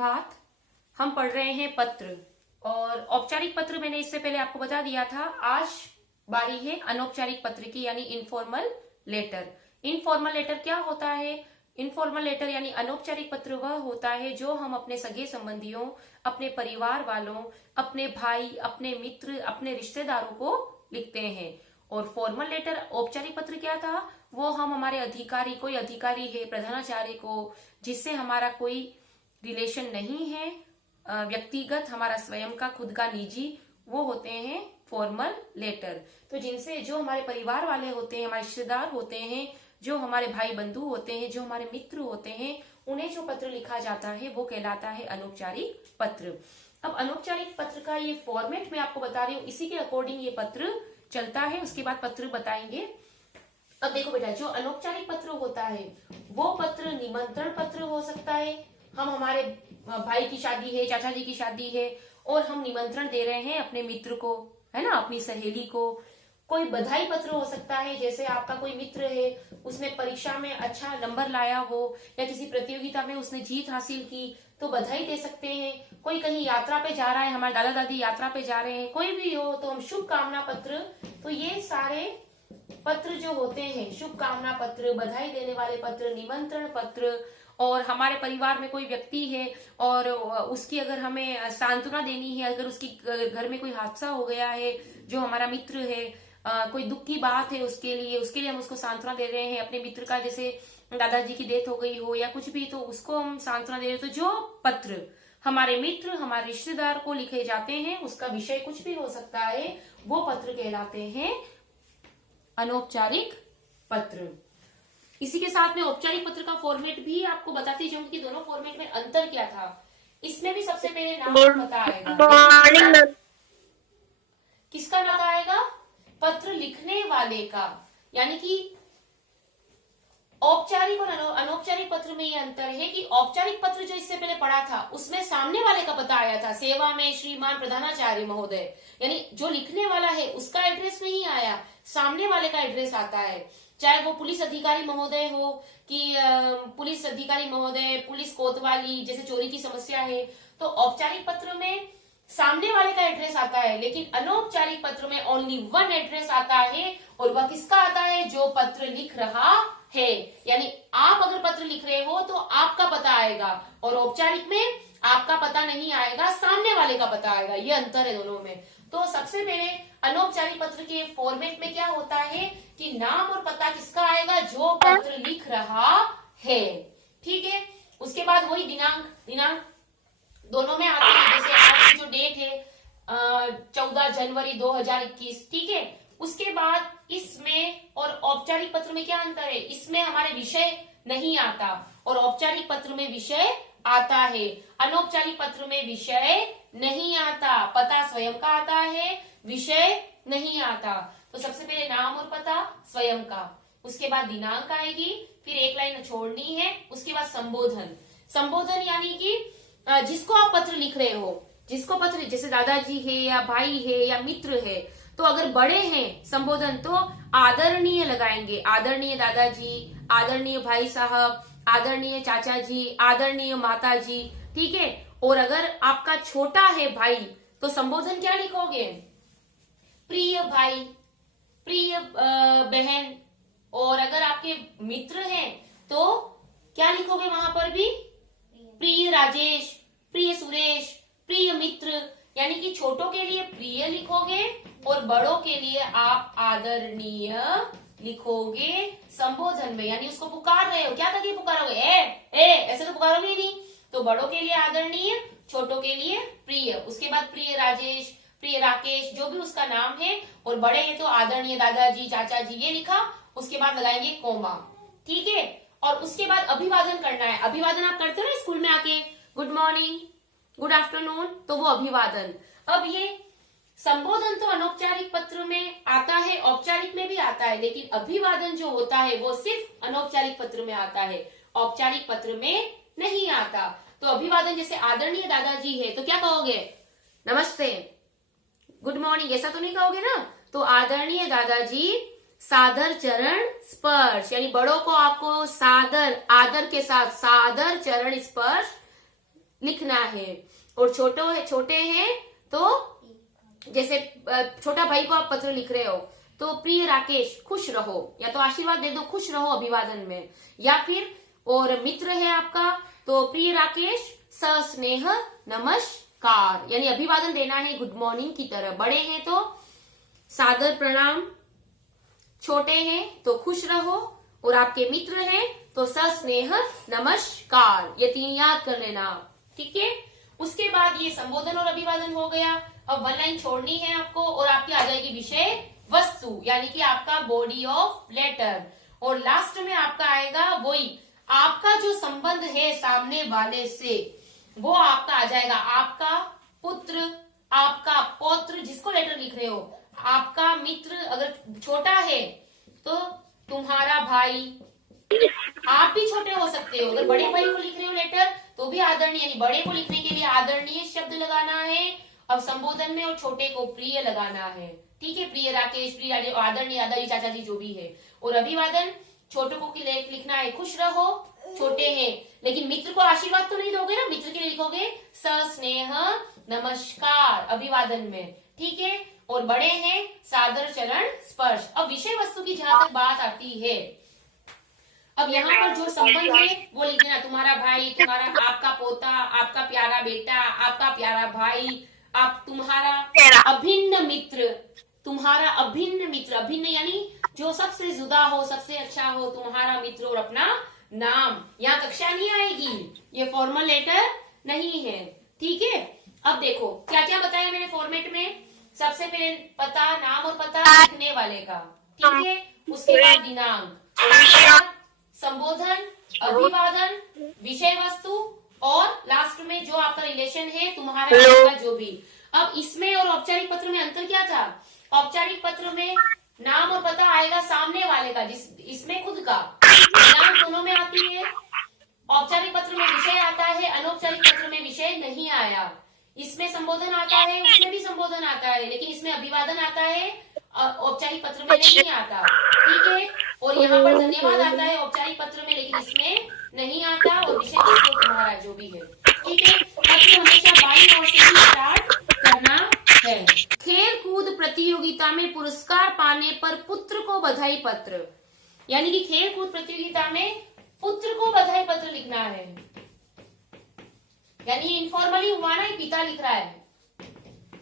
सुप्रभात। हम पढ़ रहे हैं पत्र और औपचारिक पत्र मैंने इससे पहले आपको बता दिया था। आज बारी है अनौपचारिक पत्र की, यानी इनफॉर्मल लेटर। इनफॉर्मल लेटर क्या होता है? इनफॉर्मल लेटर यानी अनौपचारिक पत्र वह होता है जो हम अपने सगे संबंधियों, अपने परिवार वालों, अपने भाई, अपने मित्र, अपने रिश्तेदारों को लिखते हैं। और फॉर्मल लेटर, औपचारिक पत्र क्या था? वो हम हमारे अधिकारी, कोई अधिकारी है, प्रधानाचार्य को, जिससे हमारा कोई रिलेशन नहीं है, व्यक्तिगत, हमारा स्वयं का खुद का निजी, वो होते हैं फॉर्मल लेटर। तो जिनसे, जो हमारे परिवार वाले होते हैं, हमारे रिश्तेदार होते हैं, जो हमारे भाई बंधु होते हैं, जो हमारे मित्र होते हैं, उन्हें जो पत्र लिखा जाता है वो कहलाता है अनौपचारिक पत्र। अब अनौपचारिक पत्र का ये फॉर्मेट मैं आपको बता रही हूँ, इसी के अकॉर्डिंग ये पत्र चलता है, उसके बाद पत्र बताएंगे। अब देखो बेटा, जो अनौपचारिक पत्र होता है वो पत्र निमंत्रण पत्र हो सकता है। हम, हमारे भाई की शादी है, चाचा जी की शादी है और हम निमंत्रण दे रहे हैं अपने मित्र को, है ना, अपनी सहेली को। कोई बधाई पत्र हो सकता है, जैसे आपका कोई मित्र है, उसने परीक्षा में अच्छा नंबर लाया हो या किसी प्रतियोगिता में उसने जीत हासिल की, तो बधाई दे सकते हैं। कोई कहीं यात्रा पे जा रहा है, हमारे दादा दादी यात्रा पे जा रहे हैं, कोई भी हो, तो हम शुभकामना पत्र। तो ये सारे पत्र जो होते हैं, शुभकामना पत्र, बधाई देने वाले पत्र, निमंत्रण पत्र। और हमारे परिवार में कोई व्यक्ति है और उसकी अगर हमें सांत्वना देनी है, अगर उसकी घर में कोई हादसा हो गया है, जो हमारा मित्र है, कोई दुख की बात है उसके लिए हम उसको सांत्वना दे रहे हैं। अपने मित्र का, जैसे दादाजी की डेथ हो गई हो या कुछ भी, तो उसको हम सांत्वना दे रहे हैं। तो जो पत्र हमारे मित्र, हमारे रिश्तेदार को लिखे जाते हैं, उसका विषय कुछ भी हो सकता है, वो पत्र कहलाते हैं अनौपचारिक पत्र। इसी के साथ में औपचारिक पत्र का फॉर्मेट भी आपको बताती जाऊंगी कि दोनों फॉर्मेट में अंतर क्या था। इसमें भी सबसे पहले नाम पता आएगा। किसका नाम आएगा? पत्र लिखने वाले का। यानी कि औपचारिक और अनौपचारिक पत्र में ये अंतर है कि औपचारिक पत्र जो इससे पहले पढ़ा था उसमें सामने वाले का पता आया था, सेवा में श्रीमान प्रधानाचार्य महोदय, यानी जो लिखने वाला है उसका एड्रेस नहीं आया, सामने वाले का एड्रेस आता है। चाहे वो पुलिस अधिकारी महोदय हो कि पुलिस अधिकारी महोदय, पुलिस कोतवाली, जैसे चोरी की समस्या है, तो औपचारिक पत्र में सामने वाले का एड्रेस आता है, लेकिन अनौपचारिक पत्र में ओनली वन एड्रेस आता है, और वह किसका आता है? जो पत्र लिख रहा है। यानी आप अगर पत्र लिख रहे हो तो आपका पता आएगा, और औपचारिक में आपका पता नहीं आएगा, सामने वाले का पता आएगा। ये अंतर है दोनों में। तो सबसे पहले अनौपचारिक पत्र के फॉर्मेट में क्या होता है कि नाम और पता किसका आएगा? जो पत्र लिख रहा है। ठीक है। उसके बाद वही दिनांक दोनों में आते हैं। जैसे आज की जो डेट है 14 जनवरी 2021, ठीक है। उसके बाद इसमें और औपचारिक पत्र में क्या अंतर है? इसमें हमारे विषय नहीं आता और औपचारिक पत्र में विषय आता है। अनौपचारिक पत्र में विषय नहीं आता, पता स्वयं का आता है, विषय नहीं आता। तो सबसे पहले नाम और पता स्वयं का, उसके बाद दिनांक आएगी, फिर एक लाइन छोड़नी है, उसके बाद संबोधन यानी कि जिसको आप पत्र लिख रहे हो, जिसको पत्र, जैसे दादाजी है या भाई है या मित्र है, तो अगर बड़े हैं संबोधन तो आदरणीय लगाएंगे, आदरणीय दादाजी, आदरणीय भाई साहब, आदरणीय चाचा जी, आदरणीय माता जी, ठीक है। और अगर आपका छोटा है भाई तो संबोधन क्या लिखोगे? प्रिय भाई, प्रिय बहन। और अगर आपके मित्र हैं तो क्या लिखोगे वहां पर भी? प्रिय राजेश, प्रिय सुरेश, प्रिय मित्र। यानी कि छोटों के लिए प्रिय लिखोगे और बड़ों के लिए आप आदरणीय लिखोगे संबोधन में। यानी उसको पुकार रहे हो, क्या करके पुकारोगे? ए ऐसे तो पुकारोगे ही नहीं। तो बड़ों के लिए आदरणीय, छोटों के लिए प्रिय। उसके बाद प्रिय राजेश, प्रिय राकेश, जो भी उसका नाम है। और बड़े हैं तो आदरणीय दादाजी, चाचा जी, ये लिखा। उसके बाद लगाएंगे कोमा, ठीक है। और उसके बाद अभिवादन करना है। अभिवादन आप करते हो ना स्कूल में आके, गुड मॉर्निंग, गुड आफ्टरनून, तो वो अभिवादन। अब ये संबोधन तो अनौपचारिक पत्र में आता है, औपचारिक में भी आता है, लेकिन अभिवादन जो होता है वो सिर्फ अनौपचारिक पत्र में आता है, औपचारिक पत्र में नहीं आता। तो अभिवादन, जैसे आदरणीय दादाजी है तो क्या कहोगे? नमस्ते, गुड मॉर्निंग, ऐसा तो नहीं कहोगे ना। तो आदरणीय दादाजी, सादर चरण स्पर्श, यानी बड़ों को आपको सादर, आदर के साथ सादर चरण स्पर्श लिखना है। और छोटे हैं तो जैसे छोटा भाई को आप पत्र लिख रहे हो तो प्रिय राकेश खुश रहो, या तो आशीर्वाद दे दो खुश रहो अभिवादन में, या फिर और मित्र है आपका तो प्रिय राकेश सस्नेह नमस्कार, यानी अभिवादन देना है गुड मॉर्निंग की तरह। बड़े हैं तो सादर प्रणाम, छोटे हैं तो खुश रहो, और आपके मित्र हैं तो सस्नेह नमस्कार। ये 3 याद कर लेना, ठीक है। उसके बाद ये संबोधन और अभिवादन हो गया। अब 1 लाइन छोड़नी है आपको और आपकी आ जाएगी विषय वस्तु, यानी कि आपका बॉडी ऑफ लेटर। और लास्ट में आपका आएगा वही आपका जो संबंध है सामने वाले से, वो आपका आ जाएगा आपका पुत्र, आपका पौत्र जिसको लेटर लिख रहे हो, आपका मित्र अगर छोटा है तो तुम्हारा भाई, आप भी छोटे हो सकते हो। अगर बड़े भाई को लिख रहे हो लेटर तो भी आदरणीय, यानी बड़े को लिखने के लिए आदरणीय शब्द लगाना है। अब संबोधन में और छोटे को प्रिय लगाना है, ठीक है। प्रिय राकेश, प्रिय आदरणीय दादाजी चाचा जी जो भी है। और अभिवादन छोटे को लिखना है खुश रहो, छोटे हैं, लेकिन मित्र को आशीर्वाद तो नहीं दोगे ना, मित्र के लिए लिखोगे सस्नेह नमस्कार अभिवादन में, ठीक है। और बड़े हैं सादर चरण स्पर्श। अब विषय वस्तु की जहां तक बात आती है, अब यहाँ पर जो संबंध है वो लिख देना, तुम्हारा भाई, तुम्हारा आपका पोता, आपका प्यारा बेटा, आपका प्यारा भाई, आप तुम्हारा अभिन्न मित्र, तुम्हारा अभिन्न मित्र, अभिन्न यानी जो सबसे जुदा हो, सबसे अच्छा हो, तुम्हारा मित्र, और अपना नाम। यहाँ कक्षा नहीं आएगी, ये फॉर्मल लेटर नहीं है, ठीक है। अब देखो क्या क्या बताया मैंने फॉर्मेट में। सबसे पहले पता, नाम और पता लिखने वाले का, ठीक है। उसके बाद दिनांक, उसके बाद संबोधन, अभिवादन, विषय वस्तु, और लास्ट में जो आपका रिलेशन है तुम्हारा का जो भी। अब इसमें और औपचारिक पत्र में अंतर क्या था? औपचारिक पत्र में नाम और पता आएगा सामने वाले का, इसमें खुद का, नाम दोनों में आती है। औपचारिक पत्र में विषय आता है, अनौपचारिक पत्र में विषय नहीं आया। इसमें संबोधन आता है, उसमें भी संबोधन आता है, लेकिन इसमें अभिवादन आता है, औपचारिक पत्र में नहीं आता, ठीक है। और यहाँ पर धन्यवाद आता है औपचारिक पत्र में, लेकिन इसमें नहीं आता। और विषय वस्तु तुम्हारा जो भी है, ठीक है। पत्र हमेशा बाईं ओर से ही स्टार्ट करना है। खेल कूद प्रतियोगिता में पुरस्कार पाने पर पुत्र को बधाई पत्र, यानी कि खेल कूद प्रतियोगिता में पुत्र को बधाई पत्र लिखना है, यानी इनफॉर्मली हुआ ना, पिता लिख रहा है।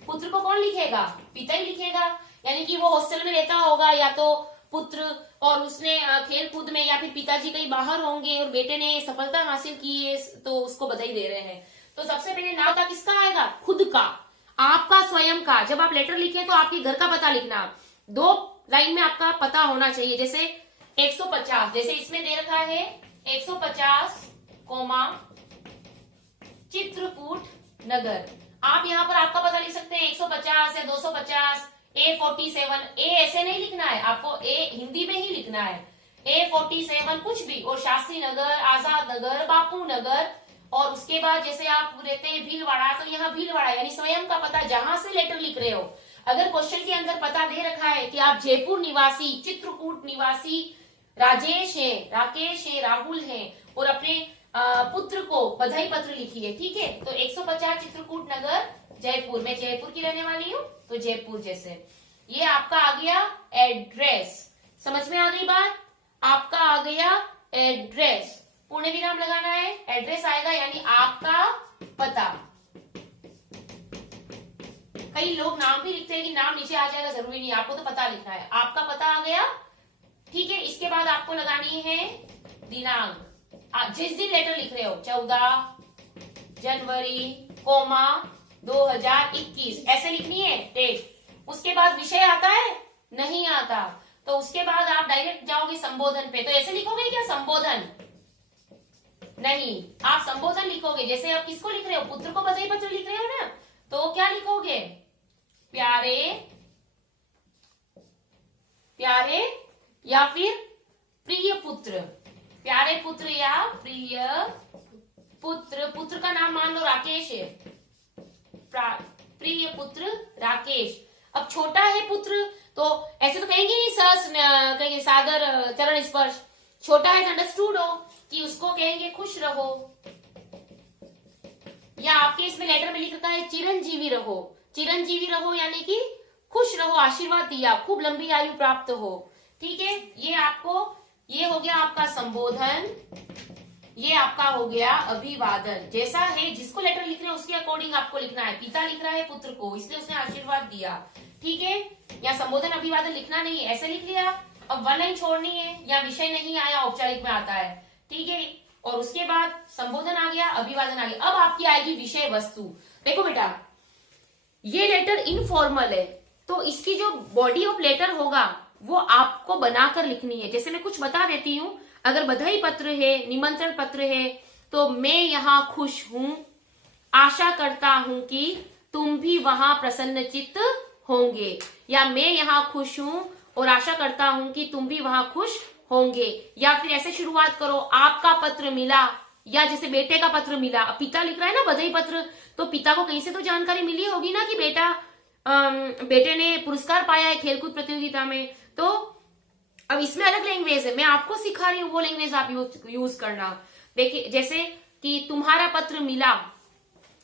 पुत्र को कौन लिखेगा? पिता ही लिखेगा, यानी कि वो हॉस्टल में रहता होगा या तो पुत्र, और उसने खेल कूद में, या फिर पिताजी कहीं बाहर होंगे और बेटे ने सफलता हासिल की है तो उसको बधाई दे रहे हैं। तो सबसे पहले नाम का किसका आएगा? खुद का, आपका स्वयं का। जब आप लेटर लिखे तो आपके घर का पता लिखना, 2 लाइन में आपका पता होना चाहिए। जैसे 150, जैसे इसमें दे रखा है 150, चित्रकूट नगर। आप यहाँ पर आपका पता लिख सकते हैं 150 या 250, A47। ए ऐसे नहीं लिखना है आपको, ए हिंदी में ही लिखना है, A47 कुछ भी। और शास्त्री नगर, आजाद नगर, बापू नगर। और उसके बाद जैसे आप रहते हैं भीलवाड़ा, तो यहाँ भीलवाड़ा, यानी स्वयं का पता जहां से लेटर लिख रहे हो। अगर क्वेश्चन के अंदर पता दे रखा है कि आप जयपुर निवासी, चित्रकूट निवासी राजेश है, राकेश है, राहुल है, और अपने पुत्र को बधाई पत्र लिखिए, ठीक है। तो 150 चित्रकूट नगर, जयपुर। मैं जयपुर की रहने वाली हूँ तो जयपुर जैसे। ये आपका आ गया एड्रेस, समझ में आ गई बात? आपका आ गया एड्रेस, पूर्ण विराम लगाना है, एड्रेस आएगा यानी आपका पता। कई लोग नाम भी लिखते हैं कि नाम नीचे आ जाएगा, जरूरी नहीं, आपको तो पता लिखना है। आपका पता आ गया, ठीक है। इसके बाद आपको लगानी है दिनांक, जिस दिन लेटर लिख रहे हो, 14 जनवरी 2021 ऐसे लिखनी है डेट। उसके बाद विषय आता है? नहीं आता, तो उसके बाद आप डायरेक्ट जाओगे संबोधन पे। तो ऐसे लिखोगे क्या संबोधन? नहीं, आप संबोधन लिखोगे। जैसे आप किसको लिख रहे हो? पुत्र को बधाई पत्र लिख रहे हो ना, तो क्या लिखोगे? प्यारे, प्यारे या फिर प्रिय पुत्र, प्यारे पुत्र या प्रिय पुत्र। पुत्र का नाम मान लो राकेश है, प्रिय पुत्र राकेश। अब छोटा है पुत्र तो ऐसे तो कहेंगे ही कहेंगे सादर चरण स्पर्श। छोटा है तो अंडरस्टूड हो कि उसको कहेंगे खुश रहो, इसमें लेटर में लिखा है चिरंजीवी रहो। चिरंजीवी रहो यानी कि खुश रहो, आशीर्वाद दिया, खूब लंबी आयु प्राप्त हो। ठीक है, ये हो गया आपका संबोधन, ये आपका हो गया अभिवादन। जैसा है जिसको लेटर लिख रहे हैं उसके अकॉर्डिंग आपको लिखना है। पिता लिख रहा है पुत्र को, इसलिए उसने आशीर्वाद दिया। ठीक है, या संबोधन अभिवादन लिखना नहीं है, ऐसे लिख लिया। अब वन लाइन छोड़नी है, या विषय नहीं आया, औपचारिक में आता है। ठीक है, और उसके बाद संबोधन आ गया, अभिवादन आ गया। अब आपकी आएगी विषय वस्तु। देखो बेटा, ये लेटर इनफॉर्मल है, तो इसकी जो बॉडी ऑफ लेटर होगा वो आपको बनाकर लिखनी है। जैसे मैं कुछ बता देती हूँ, अगर बधाई पत्र है, निमंत्रण पत्र है, तो मैं यहाँ खुश हूं, आशा करता हूं कि तुम भी वहां प्रसन्नचित्त होंगे, या मैं यहाँ खुश हूं और आशा करता हूं कि तुम भी वहां खुश होंगे। या फिर ऐसे शुरुआत करो, आपका पत्र मिला, या जैसे बेटे का पत्र मिला। पिता लिख रहा है ना बधाई पत्र, तो पिता को कहीं से तो जानकारी मिली होगी ना कि बेटे ने पुरस्कार पाया है खेलकूद प्रतियोगिता में। तो अब इसमें अलग लैंग्वेज है, मैं आपको सिखा रही हूँ, वो लैंग्वेज आप यूज करना। देखिए, जैसे कि तुम्हारा पत्र मिला,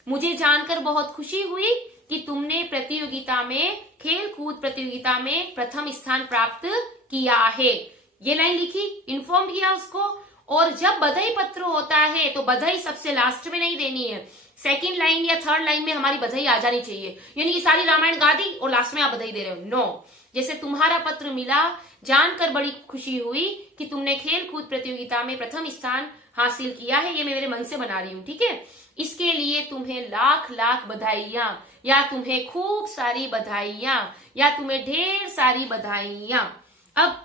मुझे जानकर बहुत खुशी हुई कि तुमने प्रतियोगिता में, खेल कूद प्रतियोगिता में प्रथम स्थान प्राप्त किया है। ये लाइन लिखी, इन्फॉर्म किया उसको। और जब बधाई पत्र होता है तो बधाई सबसे लास्ट में नहीं देनी है, सेकंड लाइन या थर्ड लाइन में हमारी बधाई आ जानी चाहिए। यानी कि सारी रामायण गा दी और लास्ट में आप बधाई दे रहे हो, नो। जैसे तुम्हारा पत्र मिला, जानकर बड़ी खुशी हुई कि तुमने खेल कूद प्रतियोगिता में प्रथम स्थान हासिल किया है। ये मैं मेरे मन से बना रही हूँ, ठीक है। इसके लिए तुम्हें लाख लाख बधाइयां, या तुम्हें खूब सारी बधाइयां, या तुम्हें ढेर सारी बधाइयां। अब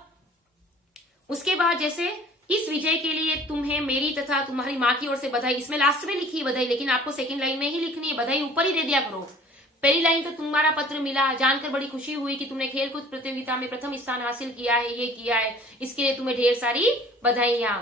उसके बाद जैसे इस विजय के लिए तुम्हें मेरी तथा तुम्हारी माँ की ओर से बधाई। इसमें लास्ट में लिखी है बधाई, लेकिन आपको सेकंड लाइन में ही लिखनी है, बधाई ऊपर ही दे दिया करो। पहली लाइन तो तुम्हारा पत्र मिला, जानकर बड़ी खुशी हुई कि तुमने खेलकूद प्रतियोगिता में प्रथम स्थान हासिल किया है, ये किया है, इसके लिए तुम्हें ढेर सारी बधाइयां।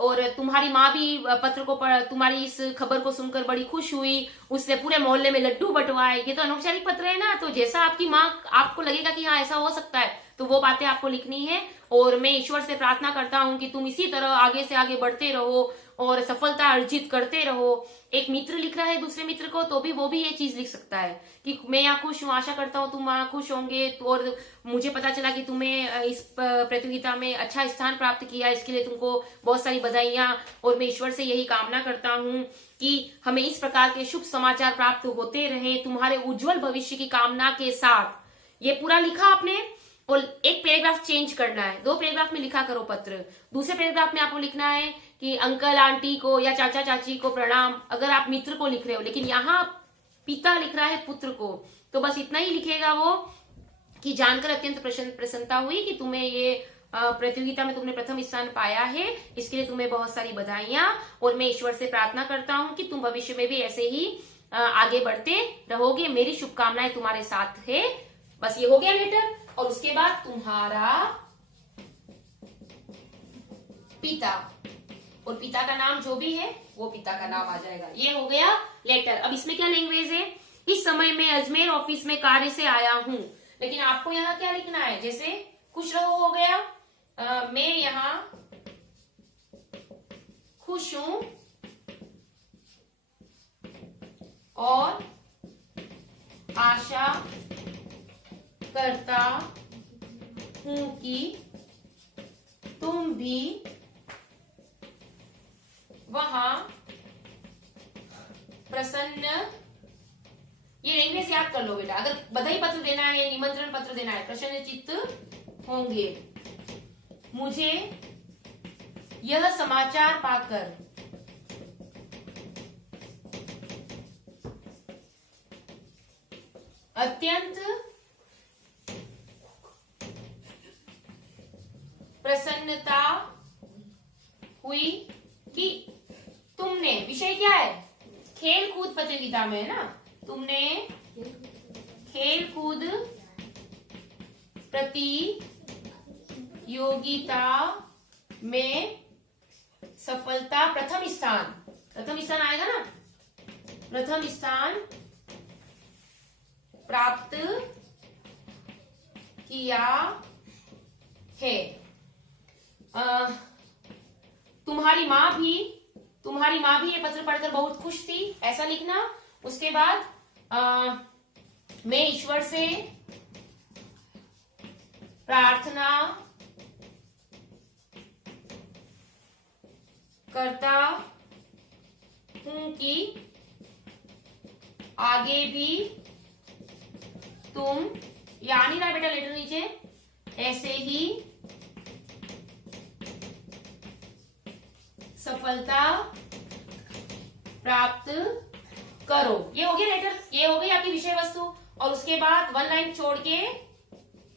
और तुम्हारी माँ भी पत्र को तुम्हारी इस खबर को सुनकर बड़ी खुश हुई, उसने पूरे मोहल्ले में लड्डू बंटवाए। ये तो अनौपचारिक पत्र है ना, तो जैसा आपकी माँ, आपको लगेगा कि हाँ ऐसा हो सकता है, तो वो बातें आपको लिखनी है। और मैं ईश्वर से प्रार्थना करता हूं कि तुम इसी तरह आगे से आगे बढ़ते रहो और सफलता अर्जित करते रहो। एक मित्र लिख रहा है दूसरे मित्र को, तो भी वो भी ये चीज लिख सकता है कि मैं यहाँ खुश हूँ, आशा करता हूँ तुम वहां खुश होंगे, और मुझे पता चला कि तुम्हें इस प्रतियोगिता में अच्छा स्थान प्राप्त किया, इसके लिए तुमको बहुत सारी बधाइयां। और मैं ईश्वर से यही कामना करता हूँ कि हमें इस प्रकार के शुभ समाचार प्राप्त होते रहे, तुम्हारे उज्जवल भविष्य की कामना के साथ। ये पूरा लिखा आपने, और एक पैराग्राफ चेंज करना है, 2 पैराग्राफ में लिखा करो पत्र। दूसरे पैराग्राफ में आपको लिखना है कि अंकल आंटी को या चाचा चाची को प्रणाम, अगर आप मित्र को लिख रहे हो। लेकिन यहाँ पिता लिख रहा है पुत्र को, तो बस इतना ही लिखेगा वो कि जानकर अत्यंत प्रसन्नता हुई कि तुम्हें ये प्रतियोगिता में तुमने प्रथम स्थान पाया है, इसके लिए तुम्हें बहुत सारी बधाइयां। और मैं ईश्वर से प्रार्थना करता हूँ कि तुम भविष्य में भी ऐसे ही आगे बढ़ते रहोगे, मेरी शुभकामनाएं तुम्हारे साथ है। बस ये हो गया लेटर। और उसके बाद तुम्हारा पिता, और पिता का नाम जो भी है वो पिता का नाम आ जाएगा। ये हो गया लेटर। अब इसमें क्या लैंग्वेज है, इस समय मैं अजमेर ऑफिस में कार्य से आया हूं। लेकिन आपको यहाँ क्या लिखना है, जैसे खुश रहो हो गया, मैं यहाँ खुश हूं और आशा करता हूं कि तुम भी वहां प्रसन्न। ये लैंग्वेज याद कर लो बेटा। अगर बधाई पत्र देना है, निमंत्रण पत्र देना है, प्रसन्नचित्त होंगे। मुझे यह समाचार पाकर अत्यंत प्रसन्नता हुई कि तुमने, विषय क्या है, खेल कूद प्रतियोगिता में है ना, तुमने खेल कूद प्रतियोगिता में सफलता, प्रथम स्थान आएगा ना, प्रथम स्थान प्राप्त किया है। तुम्हारी माँ भी तुम्हारी माँ भी ये पत्र पढ़कर बहुत खुश थी, ऐसा लिखना। उसके बाद मैं ईश्वर से प्रार्थना करता हूं कि आगे भी तुम, या नहीं रहा बेटा लेटर नीचे, ऐसे ही सफलता प्राप्त करो। ये हो गया लेटर, ये हो गई आपकी विषय वस्तु। और उसके बाद 1 लाइन छोड़ के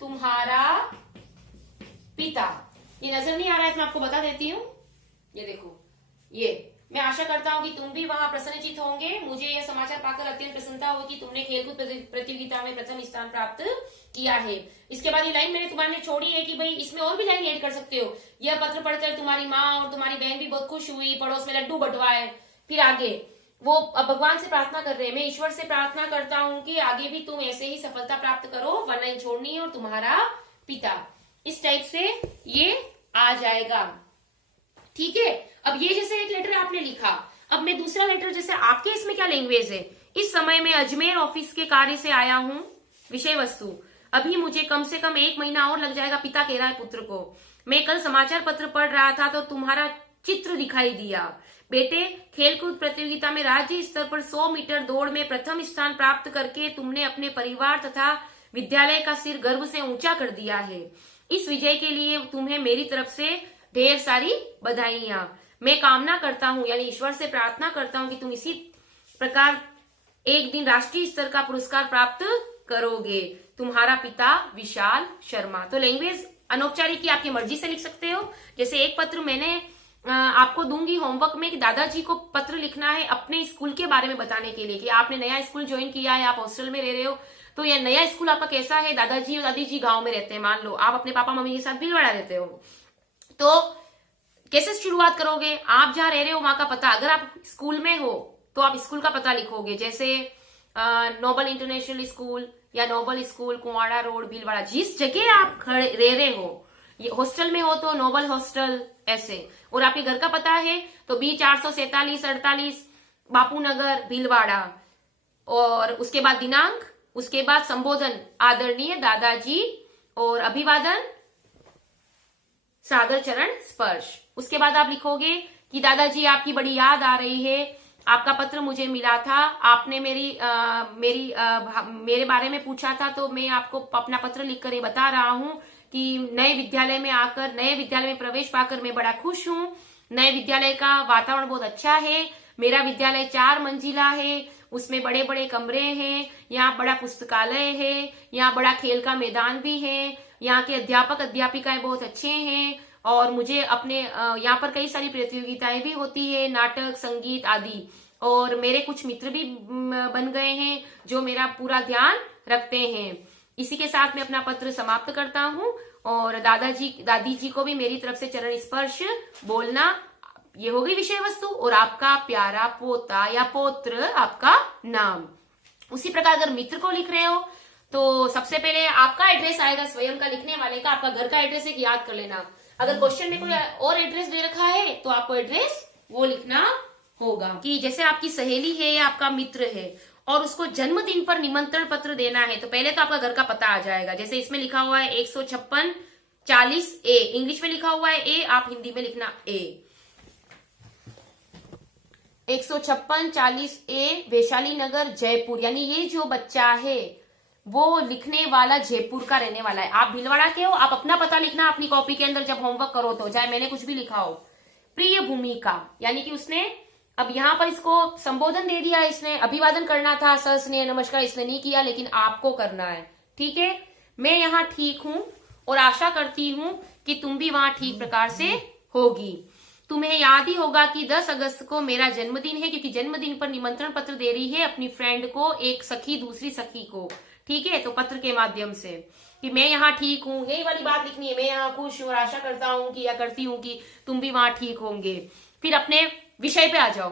तुम्हारा पिता, ये नजर नहीं आ रहा है तो मैं आपको बता देती हूँ। ये देखो, ये मैं आशा करता हूँ कि तुम भी वहां प्रसन्नचित होंगे। मुझे यह समाचार पाकर अत्यंत प्रसन्नता हुई कि तुमने खेलकूद प्रतियोगिता में प्रथम स्थान प्राप्त किया है। इसके बाद ये लाइन मैंने तुम्हारे छोड़ी है कि भाई इसमें और भी लाइन ऐड कर सकते हो। यह पत्र पढ़कर तुम्हारी माँ और तुम्हारी बहन भी बहुत खुश हुई, पड़ोस में लड्डू बंटवाए। फिर आगे वो अब भगवान से प्रार्थना कर रहे हैं, मैं ईश्वर से प्रार्थना करता हूँ कि आगे भी तुम ऐसे ही सफलता प्राप्त करो। 1 लाइन छोड़नी है और तुम्हारा पिता, इस टाइप से ये आ जाएगा। ठीक है, अब ये जैसे एक लेटर आपने लिखा, अब मैं दूसरा लेटर, जैसे आपके इसमें क्या लैंग्वेज है, इस समय मैं अजमेर ऑफिस के कार्य से आया हूँ। विषय वस्तु, अभी मुझे कम से कम 1 महीना और लग जाएगा, पिता कह रहा है पुत्र को। मैं कल समाचार पत्र पढ़ रहा था तो तुम्हारा चित्र दिखाई दिया। बेटे, खेलकूद प्रतियोगिता में राज्य स्तर पर 100 मीटर दौड़ में प्रथम स्थान प्राप्त करके तुमने अपने परिवार तथा विद्यालय का सिर गर्व से ऊंचा कर दिया है। इस विजय के लिए तुम्हें मेरी तरफ से ढेर सारी बधाइयां। मैं कामना करता हूं, यानी ईश्वर से प्रार्थना करता हूं कि तुम इसी प्रकार एक दिन राष्ट्रीय स्तर का पुरस्कार प्राप्त करोगे। तुम्हारा पिता विशाल शर्मा। तो लैंग्वेज अनौपचारिक की आपकी मर्जी से लिख सकते हो। जैसे एक पत्र मैंने आपको दूंगी होमवर्क में कि दादाजी को पत्र लिखना है अपने स्कूल के बारे में बताने के लिए कि आपने नया स्कूल ज्वाइन किया है, आप हॉस्टल में रह रहे हो, तो यह नया स्कूल आपका कैसा है। दादाजी और दादी जी गांव में रहते हैं, मान लो आप अपने पापा मम्मी के साथ भीलवाड़ा रहते हो, तो कैसे शुरुआत करोगे। आप जहां रह रहे हो वहां का पता, अगर आप स्कूल में हो तो आप स्कूल का पता लिखोगे, जैसे नोबल इंटरनेशनल स्कूल या नोबल स्कूल कुंवाड़ा रोड भीलवाड़ा, जिस जगह आप रह रहे हो। ये हॉस्टल में हो तो नोबल हॉस्टल ऐसे, और आपके घर का पता है तो बी 447-48 बापू नगर भीलवाड़ा। और उसके बाद दिनांक, उसके बाद संबोधन आदरणीय दादाजी और अभिवादन सादर चरण स्पर्श। उसके बाद आप लिखोगे कि दादाजी आपकी बड़ी याद आ रही है, आपका पत्र मुझे मिला था, आपने मेरे बारे में पूछा था तो मैं आपको अपना पत्र लिखकर ये बता रहा हूँ कि नए विद्यालय में प्रवेश पाकर मैं बड़ा खुश हूँ। नए विद्यालय का वातावरण बहुत अच्छा है। मेरा विद्यालय 4 मंजिला है, उसमें बड़े बड़े कमरे हैं, यहाँ बड़ा पुस्तकालय है, यहाँ बड़ा खेल का मैदान भी है, यहाँ के अध्यापक अध्यापिकाएं बहुत अच्छे हैं और मुझे अपने यहाँ पर कई सारी प्रतियोगिताएं भी होती है, नाटक संगीत आदि, और मेरे कुछ मित्र भी बन गए हैं जो मेरा पूरा ध्यान रखते हैं। इसी के साथ मैं अपना पत्र समाप्त करता हूँ और दादी जी को भी मेरी तरफ से चरण स्पर्श बोलना। ये हो गई विषय वस्तु और आपका प्यारा पोता या पौत्र, आपका नाम। उसी प्रकार अगर मित्र को लिख रहे हो तो सबसे पहले आपका एड्रेस आएगा, स्वयं का लिखने वाले का, आपका घर का एड्रेस एक याद कर लेना। अगर क्वेश्चन में कोई और एड्रेस दे रखा है तो आपको एड्रेस वो लिखना होगा कि जैसे आपकी सहेली है या आपका मित्र है और उसको जन्मदिन पर निमंत्रण पत्र देना है तो पहले तो आपका घर का पता आ जाएगा। जैसे इसमें लिखा हुआ है 156-40 ए, इंग्लिश में लिखा हुआ है ए, आप हिंदी में लिखना ए। 156-40 ए, वैशाली नगर जयपुर, यानी ये जो बच्चा है वो लिखने वाला जयपुर का रहने वाला है। आप भीलवाड़ा के हो, आप अपना पता लिखना अपनी कॉपी के अंदर जब होमवर्क करो तो, चाहे मैंने कुछ भी लिखा हो। प्रिय भूमिका, यानी कि उसने अब यहाँ पर इसको संबोधन दे दिया, इसने अभिवादन करना था, सर स्नेह नमस्कार इसने नहीं किया, लेकिन आपको करना है। ठीक है, मैं यहाँ ठीक हूं और आशा करती हूं कि तुम भी वहां ठीक प्रकार से होगी। तुम्हें याद ही होगा कि 10 अगस्त को मेरा जन्मदिन है, क्योंकि जन्मदिन पर निमंत्रण पत्र दे रही है अपनी फ्रेंड को, एक सखी दूसरी सखी को। ठीक है, तो पत्र के माध्यम से कि मैं यहाँ ठीक हूँ, यही वाली बात लिखनी है, मैं यहाँ खुश हूँ और आशा करता हूँ कि या करती हूँ कि तुम भी वहां ठीक होंगे। फिर अपने विषय पे आ जाओ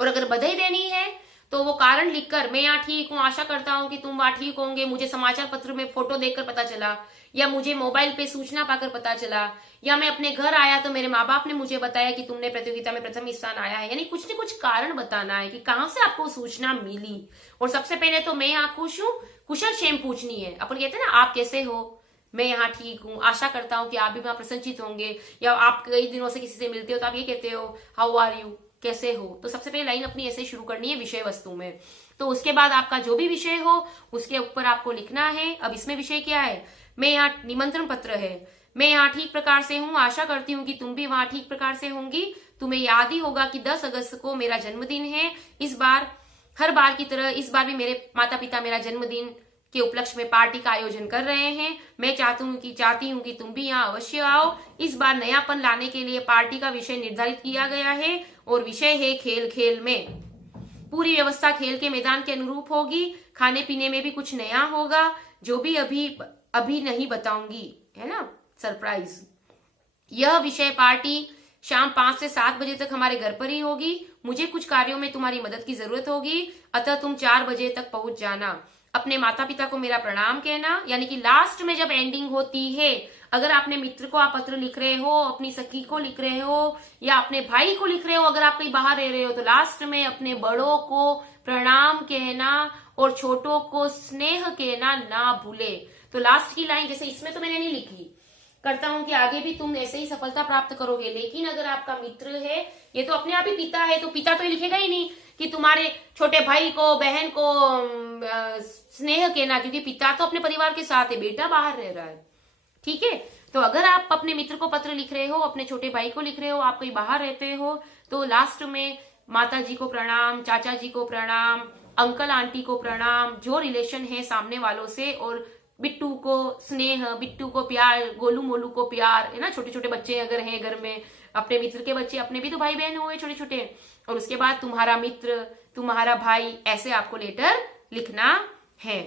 और अगर बधाई देनी है तो वो कारण लिखकर, मैं यहाँ ठीक हूँ, आशा करता हूँ कि तुम वहां ठीक होंगे, मुझे समाचार पत्र में फोटो देखकर पता चला, या मुझे मोबाइल पे सूचना पाकर पता चला, या मैं अपने घर आया तो मेरे माँ बाप ने मुझे बताया कि तुमने प्रतियोगिता में प्रथम स्थान आया है। यानी कुछ न कुछ कारण बताना है कि कहाँ से आपको सूचना मिली। और सबसे पहले तो मैं यहाँ खुश हूँ, कुशल क्षेम पूछनी है। अपन कहते हैं ना, आप कैसे हो, मैं यहाँ ठीक हूँ, आशा करता हूँ कि आप भी वहां प्रसन्नचित होंगे। या आप कई दिनों से किसी से मिलते हो तो आप ये कहते हो हाउ आर यू, कैसे हो। तो सबसे पहले लाइन अपनी ऐसे शुरू करनी है विषय वस्तु में। तो उसके बाद आपका जो भी विषय हो उसके ऊपर आपको लिखना है। अब इसमें विषय क्या है, मैं यहाँ निमंत्रण पत्र है, मैं यहाँ ठीक प्रकार से हूँ, आशा करती हूँ कि तुम भी वहां ठीक प्रकार से होंगी। तुम्हें याद ही होगा कि 10 अगस्त को मेरा जन्मदिन है। इस बार हर बार की तरह इस बार भी मेरे माता पिता मेरा जन्मदिन के उपलक्ष्य में पार्टी का आयोजन कर रहे हैं। मैं चाहती हूँ कि तुम भी यहाँ अवश्य आओ। इस बार नयापन लाने के लिए पार्टी का विषय निर्धारित किया गया है और विषय है खेल। खेल में पूरी व्यवस्था खेल के मैदान के अनुरूप होगी। खाने पीने में भी कुछ नया होगा, जो भी अभी नहीं बताऊंगी, है ना, सरप्राइज। यह विषय पार्टी शाम 5 से 7 बजे तक हमारे घर पर ही होगी। मुझे कुछ कार्यों में तुम्हारी मदद की जरूरत होगी, अतः तुम 4 बजे तक पहुंच जाना। अपने माता पिता को मेरा प्रणाम कहना। यानी कि लास्ट में जब एंडिंग होती है, अगर अपने मित्र को आप पत्र लिख रहे हो, अपनी सखी को लिख रहे हो, या अपने भाई को लिख रहे हो, अगर आप कहीं बाहर रह रहे हो, तो लास्ट में अपने बड़ों को प्रणाम कहना और छोटों को स्नेह कहना ना भूले। तो लास्ट की लाइन, जैसे इसमें तो मैंने नहीं लिखी, करता हूं कि आगे भी तुम ऐसे ही सफलता प्राप्त करोगे। लेकिन अगर आपका मित्र है, ये तो अपने आप ही पिता है, तो पिता तो लिखेगा ही नहीं कि तुम्हारे छोटे भाई को, बहन को स्नेह कहना, क्योंकि पिता तो अपने परिवार के साथ है, बेटा बाहर रह रहा है। ठीक है, तो अगर आप अपने मित्र को पत्र लिख रहे हो, अपने छोटे भाई को लिख रहे हो, आप कहीं बाहर रहते हो, तो लास्ट में माता जी को प्रणाम, चाचा जी को प्रणाम, अंकल आंटी को प्रणाम, जो रिलेशन है सामने वालों से, और बिट्टू को स्नेह, बिट्टू को प्यार, गोलू मोलू को प्यार, है ना। छोटे छोटे बच्चे अगर हैं घर में, अपने मित्र के बच्चे, अपने भी तो भाई बहन हुए छोटे छोटे, और उसके बाद तुम्हारा मित्र, तुम्हारा भाई, ऐसे आपको लेटर लिखना है।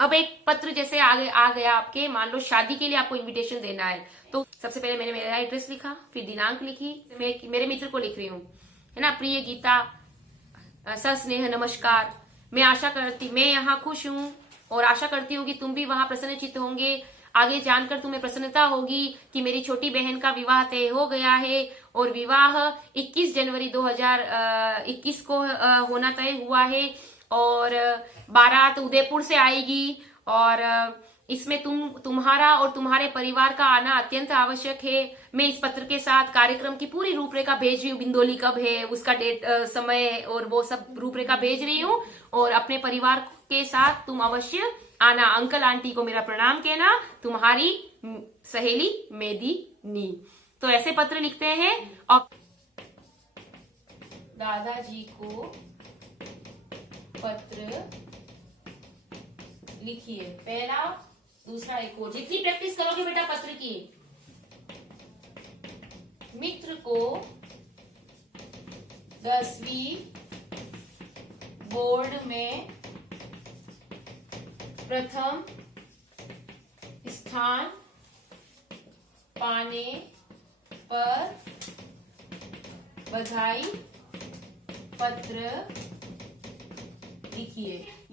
अब एक पत्र जैसे आगे आ गया आपके, मान लो शादी के लिए आपको इनविटेशन देना है, तो सबसे पहले मैंने मेरा एड्रेस लिखा, फिर दिनांक लिखी, मैं मेरे मित्र को लिख रही हूँ, है ना। प्रिय गीता, सस्नेह नमस्कार, मैं यहाँ खुश हूँ और आशा करती हूँ कि तुम भी वहां प्रसन्नचित्त होंगे। आगे जानकर तुम्हें प्रसन्नता होगी कि मेरी छोटी बहन का विवाह तय हो गया है और विवाह 21 जनवरी 2021 को होना तय हुआ है, और बारात उदयपुर से आएगी, और इसमें तुम्हारा और तुम्हारे परिवार का आना अत्यंत आवश्यक है। मैं इस पत्र के साथ कार्यक्रम की पूरी रूपरेखा भेज रही हूँ, बिंदोली कब है, उसका डेट, समय और वो सब रूपरेखा भेज रही हूँ, और अपने परिवार के साथ तुम अवश्य आना। अंकल आंटी को मेरा प्रणाम कहना, तुम्हारी सहेली मेदिनी। तो ऐसे पत्र लिखते हैं। और दादाजी को पत्र लिखिए, पहला, दूसरा, एक और। जितनी प्रैक्टिस करोगे बेटा पत्र की। मित्र को 10वीं बोर्ड में प्रथम स्थान पाने पर बधाई पत्र लिखिए।